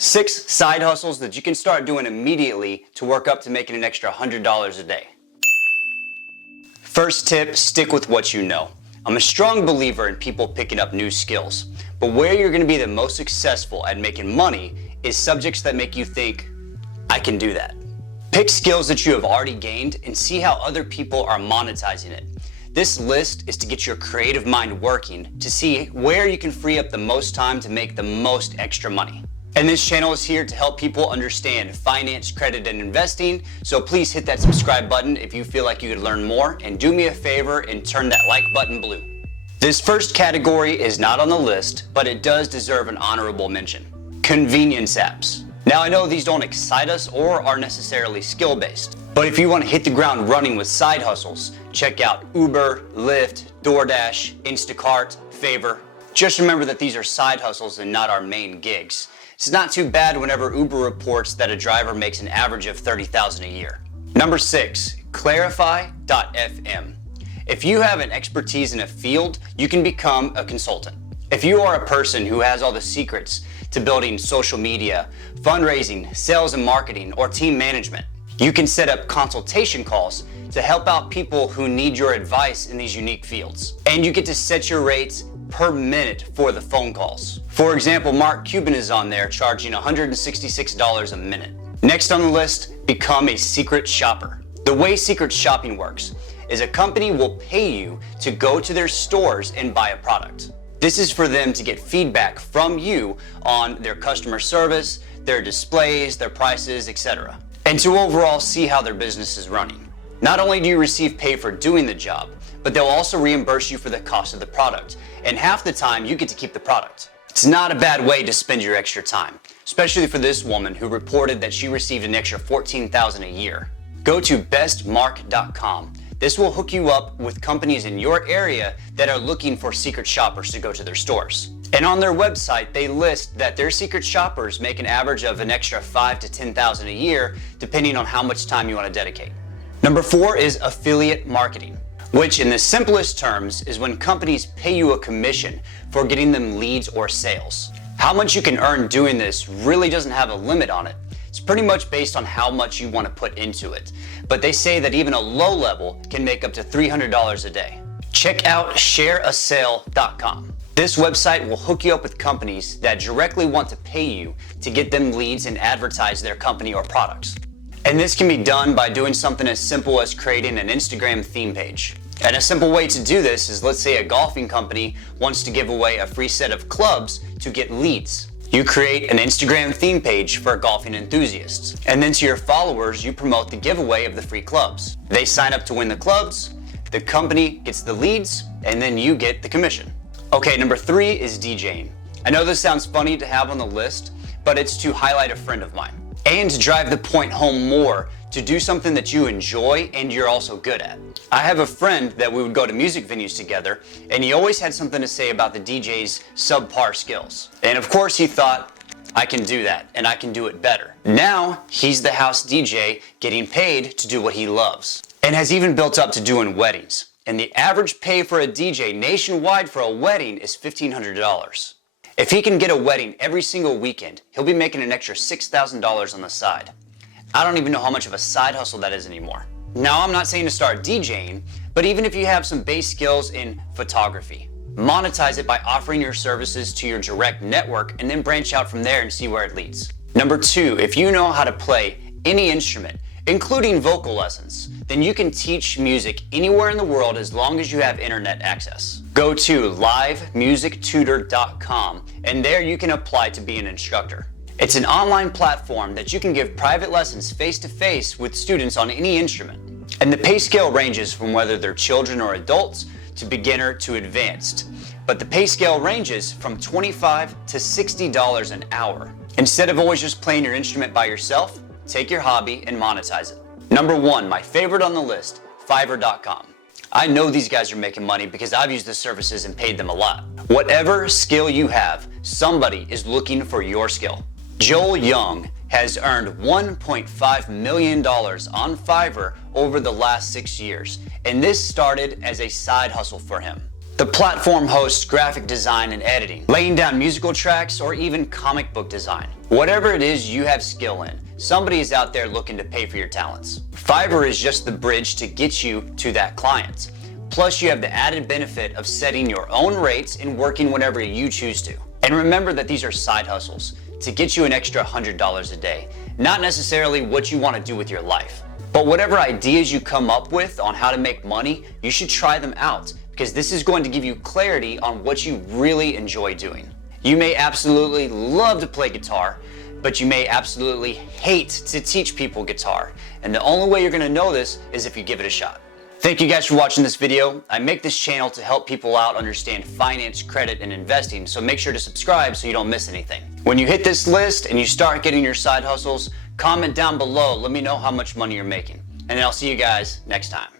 6 side hustles that you can start doing immediately to work up to making an extra $100 a day. First tip, stick with what you know. I'm a strong believer in people picking up new skills, but where you're going to be the most successful at making money is subjects that make you think, I can do that. Pick skills that you have already gained and see how other people are monetizing it. This list is to get your creative mind working to see where you can free up the most time to make the most extra money. And this channel is here to help people understand finance, credit, and investing. So please hit that subscribe button if you feel like you could learn more, and do me a favor and turn that like button blue. This first category is not on the list, but it does deserve an honorable mention. Convenience apps. Now I know these don't excite us or are necessarily skill-based, but if you want to hit the ground running with side hustles, check out Uber, Lyft, DoorDash, Instacart, Favor. Just remember that these are side hustles and not our main gigs. It's not too bad whenever Uber reports that a driver makes an average of $30,000 a year. Number 6, Clarify.fm. If you have an expertise in a field, you can become a consultant. If you are a person who has all the secrets to building social media, fundraising, sales and marketing, or team management, you can set up consultation calls to help out people who need your advice in these unique fields. And you get to set your rates per minute for the phone calls. For example, Mark Cuban is on there charging $166 a minute. Next on the list, become a secret shopper. The way secret shopping works is a company will pay you to go to their stores and buy a product. This is for them to get feedback from you on their customer service, their displays, their prices, etc. And to overall see how their business is running. Not only do you receive pay for doing the job, but they'll also reimburse you for the cost of the product. And half the time you get to keep the product. It's not a bad way to spend your extra time, especially for this woman who reported that she received an extra $14,000 a year. Go to bestmark.com. This will hook you up with companies in your area that are looking for secret shoppers to go to their stores. And on their website, they list that their secret shoppers make an average of an extra $5,000 to $10,000 a year, depending on how much time you want to dedicate. Number 4 is affiliate marketing, which in the simplest terms is when companies pay you a commission for getting them leads or sales. How much you can earn doing this really doesn't have a limit on it. It's pretty much based on how much you want to put into it. But they say that even a low level can make up to $300 a day. Check out shareasale.com. This website will hook you up with companies that directly want to pay you to get them leads and advertise their company or products. And this can be done by doing something as simple as creating an Instagram theme page. And a simple way to do this is, let's say a golfing company wants to give away a free set of clubs to get leads. You create an Instagram theme page for golfing enthusiasts. And then to your followers, you promote the giveaway of the free clubs. They sign up to win the clubs, the company gets the leads, and then you get the commission. Okay, number 3 is DJing. I know this sounds funny to have on the list, but it's to highlight a friend of mine. And to drive the point home more, to do something that you enjoy and you're also good at. I have a friend that we would go to music venues together, and he always had something to say about the DJ's subpar skills. And of course he thought, I can do that, and I can do it better. Now, he's the house DJ getting paid to do what he loves, and has even built up to doing weddings. And the average pay for a DJ nationwide for a wedding is $1,500. If he can get a wedding every single weekend, he'll be making an extra $6,000 on the side. I don't even know how much of a side hustle that is anymore. Now, I'm not saying to start DJing, but even if you have some base skills in photography, monetize it by offering your services to your direct network and then branch out from there and see where it leads. Number 2, if you know how to play any instrument, including vocal lessons, then you can teach music anywhere in the world as long as you have internet access. Go to livemusictutor.com, and there you can apply to be an instructor. It's an online platform that you can give private lessons face-to-face with students on any instrument. And the pay scale ranges from whether they're children or adults to beginner to advanced. But the pay scale ranges from $25 to $60 an hour. Instead of always just playing your instrument by yourself, take your hobby and monetize it. Number 1, my favorite on the list, Fiverr.com. I know these guys are making money because I've used the services and paid them a lot. Whatever skill you have, somebody is looking for your skill. Joel Young has earned $1.5 million on Fiverr over the last 6 years, and this started as a side hustle for him. The platform hosts graphic design and editing, laying down musical tracks, or even comic book design. Whatever it is you have skill in, somebody is out there looking to pay for your talents. Fiverr is just the bridge to get you to that client. Plus, you have the added benefit of setting your own rates and working whenever you choose to. And remember that these are side hustles to get you an extra $100 a day, not necessarily what you want to do with your life. But whatever ideas you come up with on how to make money, you should try them out, because this is going to give you clarity on what you really enjoy doing. You may absolutely love to play guitar, but you may absolutely hate to teach people guitar. And the only way you're going to know this is if you give it a shot. Thank you guys for watching this video. I make this channel to help people out understand finance, credit, and investing, so make sure to subscribe so you don't miss anything. When you hit this list and you start getting your side hustles, comment down below, let me know how much money you're making. And I'll see you guys next time.